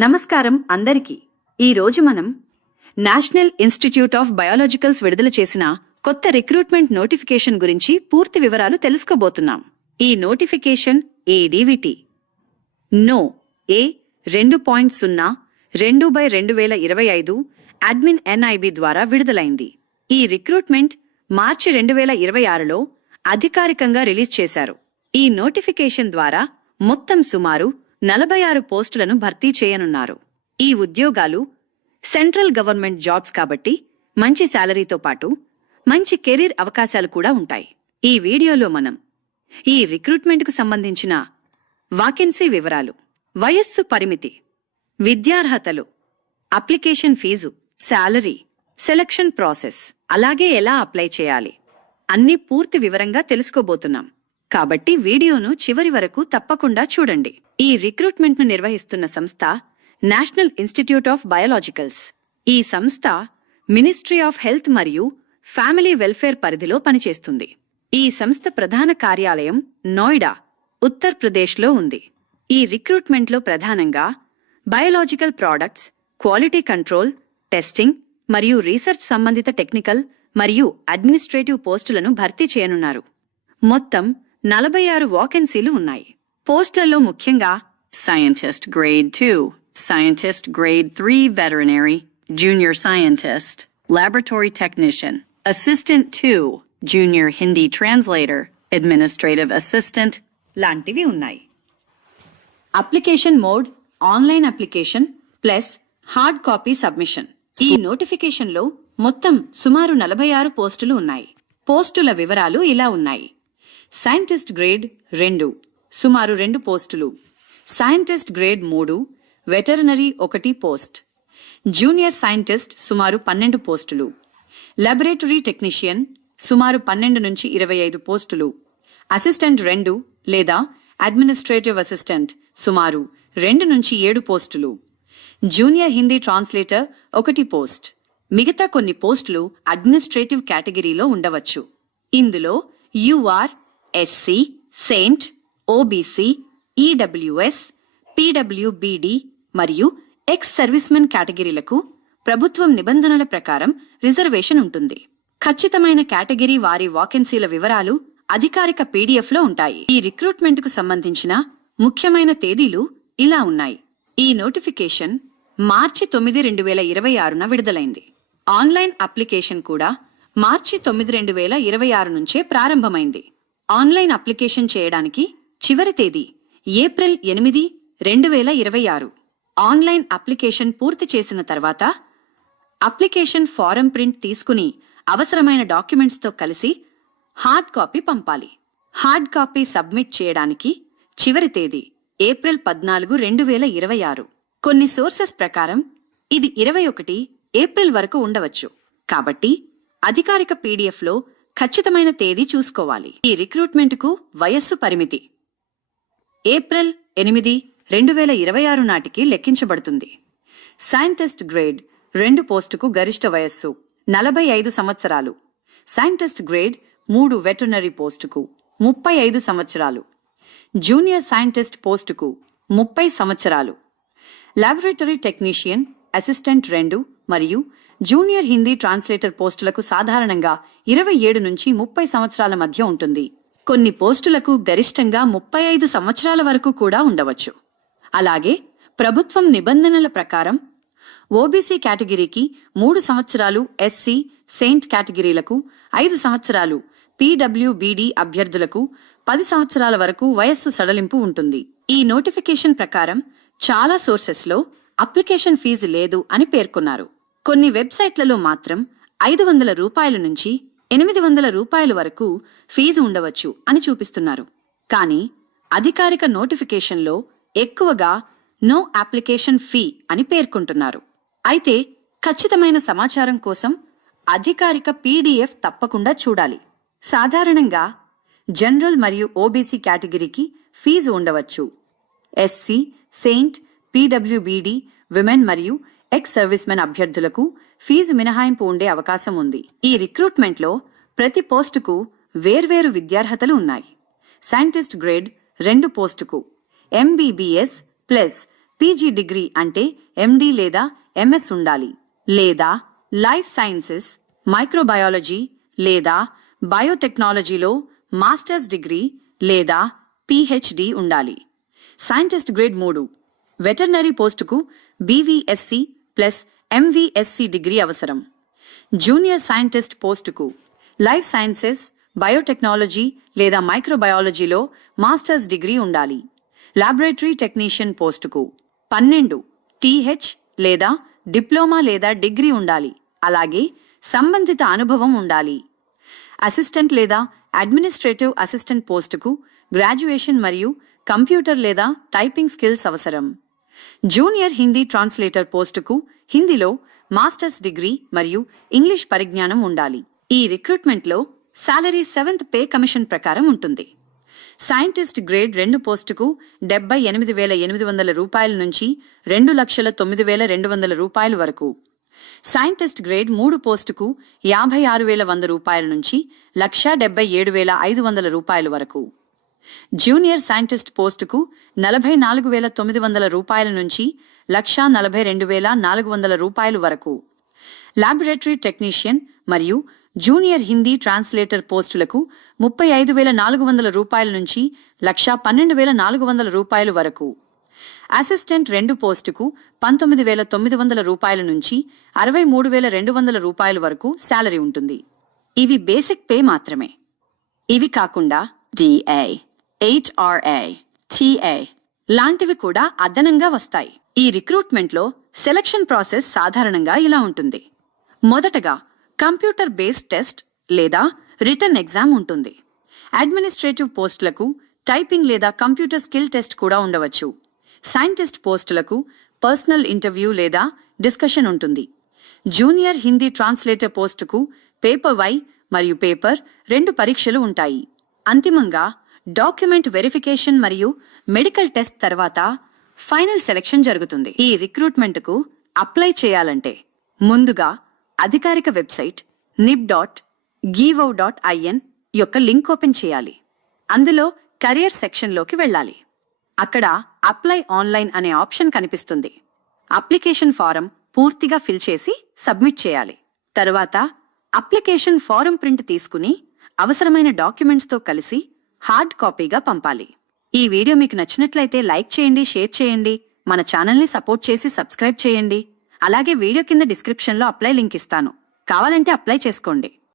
నమస్కారం అందరికీ. ఈ రోజు మనం నేషనల్ ఇన్స్టిట్యూట్ ఆఫ్ బయాలజికల్స్ విడుదల చేసిన కొత్త రిక్రూట్మెంట్ నోటిఫికేషన్ గురించి పూర్తి వివరాలు తెలుసుకోబోతున్నాం. ఈ నోటిఫికేషన్ ఏడీవీటీ నో ఏ 2.0/2025 అడ్మిన్ ఎన్ఐబి ద్వారా విడుదలైంది. ఈ రిక్రూట్మెంట్ మార్చి 2026లో అధికారికంగా రిలీజ్ చేశారు. ఈ నోటిఫికేషన్ ద్వారా మొత్తం సుమారు 46 పోస్టులను భర్తీ చేయనున్నారు. ఈ ఉద్యోగాలు సెంట్రల్ గవర్నమెంట్ జాబ్స్ కాబట్టి మంచి శాలరీతో పాటు మంచి కెరీర్ అవకాశాలు కూడా ఉంటాయి. ఈ వీడియోలో మనం ఈ రిక్రూట్మెంట్కు సంబంధించిన వాకెన్సీ వివరాలు, వయస్సు పరిమితి, విద్యార్హతలు, application fee, salary, selection process, అలాగే ఎలా అప్లై చేయాలి అన్నీ పూర్తి వివరంగా తెలుసుకోబోతున్నాం. కాబట్టి వీడియోను చివరి వరకు తప్పకుండా చూడండి. ఈ రిక్రూట్మెంట్ను నిర్వహిస్తున్న సంస్థ నేషనల్ ఇన్స్టిట్యూట్ ఆఫ్ బయాలజికల్స్. ఈ సంస్థ మినిస్ట్రీ ఆఫ్ హెల్త్ మరియు ఫ్యామిలీ వెల్ఫేర్ పరిధిలో పనిచేస్తుంది. ఈ సంస్థ ప్రధాన కార్యాలయం నోయిడా, ఉత్తరప్రదేశ్లో ఉంది. ఈ రిక్రూట్మెంట్లో ప్రధానంగా biological products, quality control, testing మరియు రీసెర్చ్ సంబంధిత టెక్నికల్ మరియు అడ్మినిస్ట్రేటివ్ పోస్టులను భర్తీ చేయనున్నారు. మొత్తం 46 వాకెన్సీలు ఉన్నాయి. పోస్టులలో ముఖ్యంగా scientist grade 2, scientist grade 3 veterinary, junior scientist, laboratory technician, assistant 2, junior Hindi translator, administrative assistant లాంటివి ఉన్నాయి. Application mode online application plus hard copy submission. ఈ నోటిఫికేషన్లో మొత్తం సుమారు 46 పోస్టులు ఉన్నాయి. పోస్టుల వివరాలు ఇలా ఉన్నాయి. సైంటిస్ట్ గ్రేడ్ 2 సుమారు 2 పోస్టులు, scientist grade 3 veterinary 1 post, junior scientist సుమారు 12 పోస్టులు, లాబొరేటరీ టెక్నీషియన్ సుమారు 12 నుంచి 25 పోస్టులు, అసిస్టెంట్ 2 లేదా అడ్మినిస్ట్రేటివ్ అసిస్టెంట్ సుమారు 2 నుంచి 7 పోస్టులు, జూనియర్ హిందీ ట్రాన్స్లేటర్ 1 పోస్ట్. మిగతా కొన్ని పోస్టులు అడ్మినిస్ట్రేటివ్ కేటగిరీలో ఉండవచ్చు. ఇందులో UR, SC, ST, OBC, EWS, పీడబ్ల్యూబీడీ మరియు ఎక్స్ సర్వీస్మెన్ కేటగిరీలకు ప్రభుత్వం నిబంధనల ప్రకారం రిజర్వేషన్ ఉంటుంది. ఖచ్చితమైన కేటగిరీ వారి వాకెన్సీల వివరాలు అధికారిక పీడీఎఫ్లో ఉంటాయి. ఈ రిక్రూట్మెంట్కు సంబంధించిన ముఖ్యమైన తేదీలు ఇలా ఉన్నాయి. ఈ నోటిఫికేషన్ మార్చి 9, 2026న విడుదలైంది. ఆన్లైన్ అప్లికేషన్ కూడా మార్చి 9, 2026 నుంచే ప్రారంభమైంది. ఆన్లైన్ అప్లికేషన్ చేయడానికి చివరి తేదీ ఏప్రిల్ 8, 2026. ఆన్లైన్ అప్లికేషన్ పూర్తి చేసిన తర్వాత అప్లికేషన్ ఫారం ప్రింట్ తీసుకుని అవసరమైన డాక్యుమెంట్స్తో కలిసి హార్డ్ కాపీ పంపాలి. హార్డ్ కాపీ సబ్మిట్ చేయడానికి చివరి తేదీ ఏప్రిల్ 14, 2026. కొన్ని సోర్సెస్ ప్రకారం ఇది 21 ఏప్రిల్ వరకు ఉండవచ్చు. కాబట్టి అధికారిక పీడీఎఫ్లో ఖచ్చితమైన తేదీ చూసుకోవాలి. ఈ రిక్రూట్మెంట్కు వయస్సు పరిమితి ఏప్రిల్ 8, 2026 నాటికి లెక్కించబడుతుంది. సైంటిస్ట్ గ్రేడ్ 2 పోస్టుకు గరిష్ట వయస్సు 45 సంవత్సరాలు, సైంటిస్ట్ గ్రేడ్ 3 వెటర్నరీ పోస్టుకు 35 సంవత్సరాలు, జూనియర్ సైంటిస్ట్ పోస్టుకు 30 సంవత్సరాలు, లాబొరేటరీ టెక్నీషియన్, అసిస్టెంట్ 2 మరియు జూనియర్ హిందీ ట్రాన్స్లేటర్ పోస్టులకు సాధారణంగా 27 నుంచి 30 సంవత్సరాల మధ్య ఉంటుంది. కొన్ని పోస్టులకు గరిష్టంగా 35 సంవత్సరాల వరకు కూడా ఉండవచ్చు. అలాగే ప్రభుత్వం నిబంధనల ప్రకారం ఓబీసీ కేటగిరీకి 3 సంవత్సరాలు, ఎస్సీ, సెయింట్ కేటగిరీలకు 5 సంవత్సరాలు, పీడబ్ల్యూబీడీ అభ్యర్థులకు 10 సంవత్సరాల వరకు వయస్సు సడలింపు ఉంటుంది. ఈ నోటిఫికేషన్ ప్రకారం చాలా సోర్సెస్లో అప్లికేషన్ ఫీజు లేదు అని పేర్కొన్నారు. కొన్ని వెబ్సైట్లలో మాత్రం 500 రూపాయల నుంచి 800 రూపాయల వరకు ఫీజు ఉండవచ్చు అని చూపిస్తున్నారు. కానీ అధికారిక నోటిఫికేషన్లో ఎక్కువగా నో అప్లికేషన్ ఫీ అని పేర్కొంటున్నారు. అయితే ఖచ్చితమైన సమాచారం కోసం అధికారిక పీడీఎఫ్ తప్పకుండా చూడాలి. సాధారణంగా జనరల్ మరియు ఓబీసీ కేటగిరీకి ఫీజు ఉండవచ్చు. ఎస్సీ, సెయింట్, పీడబ్ల్యూబీడీ, విమెన్ మరియు ఎక్స్ సర్వీస్మెన్ అభ్యర్థులకు ఫీజు మినహాయింపు ఉండే అవకాశం ఉంది. ఈ రిక్రూట్మెంట్లో ప్రతి పోస్టుకు వేర్వేరు విద్యార్హతలు ఉన్నాయి. సైంటిస్ట్ గ్రేడ్ 2 పోస్టుకు MBBS ప్లస్ పీజీ డిగ్రీ అంటే ఎండి లేదా ఎంఎస్ ఉండాలి, లేదా లైఫ్ సైన్సెస్, మైక్రోబయాలజీ లేదా బయోటెక్నాలజీలో మాస్టర్స్ డిగ్రీ లేదా పిహెచ్డి ఉండాలి. సైంటిస్ట్ గ్రేడ్ 3 వెటర్నరీ పోస్టుకు బీవీఎస్సీ ప్లస్ ఎంవీఎస్సీ డిగ్రీ అవసరం. జూనియర్ సైంటిస్ట్ పోస్టుకు లైఫ్ సైన్సెస్, బయోటెక్నాలజీ లేదా మైక్రోబయాలజీలో మాస్టర్స్ డిగ్రీ ఉండాలి. లాబొరేటరీ టెక్నీషియన్ పోస్టుకు 12 టీహెచ్ లేదా డిప్లొమా లేదా డిగ్రీ ఉండాలి. అలాగే సంబంధిత అనుభవం ఉండాలి. అసిస్టెంట్ లేదా అడ్మినిస్ట్రేటివ్ అసిస్టెంట్ పోస్టుకు గ్రాడ్యుయేషన్ మరియు కంప్యూటర్ లేదా టైపింగ్ స్కిల్స్ అవసరం. జూనియర్ హిందీ ట్రాన్స్లేటర్ పోస్టుకు హిందీలో మాస్టర్స్ డిగ్రీ మరియు ఇంగ్లీష్ పరిజ్ఞానం ఉండాలి. ఈ రిక్రూట్మెంట్లో సాలరీ 7th పే కమిషన్ ప్రకారం ఉంటుంది. సైంటిస్ట్ గ్రేడ్ 2 పోస్టుకు 78,800 రూపాయల నుంచి 2,09,200 రూపాయల వరకు. సైంటిస్ట్ గ్రేడ్ 3 పోస్టుకు 56,100 రూపాయల నుంచి 1,77,500 రూపాయల వరకు. జూనియర్ సైంటిస్ట్ పోస్టుకు 44,900 రూపాయల నుంచి 1,42,400 రూపాయల వరకు. లాబొరేటరీ టెక్నీషియన్ మరియు జూనియర్ హిందీ ట్రాన్స్లేటర్ పోస్టులకు 35,400 రూపాయల నుంచి 1,12,400 రూపాయల వరకు. అసిస్టెంట్ 2 పోస్టుకు 19,900 రూపాయల నుంచి 63,200 రూపాయల వరకు శాలరీ ఉంటుంది. ఇవి బేసిక్ పే మాత్రమే. ఇవి కాకుండా డిఏ, హెచ్ఆర్ఏ, టీఏ లాంటివి కూడా అదనంగా వస్తాయి. ఈ రిక్రూట్మెంట్లో సెలక్షన్ ప్రాసెస్ సాధారణంగా ఇలా ఉంటుంది. మొదటగా కంప్యూటర్ బేస్డ్ టెస్ట్ లేదా రిటన్ ఎగ్జామ్ ఉంటుంది. అడ్మినిస్ట్రేటివ్ పోస్టులకు టైపింగ్ లేదా కంప్యూటర్ స్కిల్ టెస్ట్ కూడా ఉండవచ్చు. సైంటిస్ట్ పోస్టులకు పర్సనల్ ఇంటర్వ్యూ లేదా డిస్కషన్ ఉంటుంది. జూనియర్ హిందీ ట్రాన్స్లేటర్ పోస్టుకు పేపర్ 1 మరియు పేపర్ 2 పరీక్షలు ఉంటాయి. అంతిమంగా డాక్యుమెంట్ వెరిఫికేషన్ మరియు మెడికల్ టెస్ట్ తర్వాత ఫైనల్ సెలక్షన్ జరుగుతుంది. ఈ రిక్రూట్మెంట్కు అప్లై చేయాలంటే ముందుగా అధికారిక వెబ్సైట్ nib.gov.in యొక్క లింక్ ఓపెన్ చేయాలి. అందులో కెరియర్ సెక్షన్లోకి వెళ్ళాలి. అక్కడ అప్లై ఆన్లైన్ అనే ఆప్షన్ కనిపిస్తుంది. అప్లికేషన్ ఫారం పూర్తిగా ఫిల్ చేసి సబ్మిట్ చేయాలి. తరువాత అప్లికేషన్ ఫారం ప్రింట్ తీసుకుని అవసరమైన డాక్యుమెంట్స్తో కలిసి హార్డ్ కాపీగా పంపాలి. ఈ వీడియో మీకు నచ్చినట్లయితే లైక్ చేయండి, షేర్ చేయండి, మన ఛానల్ని సపోర్ట్ చేసి సబ్స్క్రైబ్ చేయండి. అలాగే వీడియో కింద డిస్క్రిప్షన్లో అప్లై లింక్ ఇస్తాను, కావాలంటే అప్లై చేసుకోండి.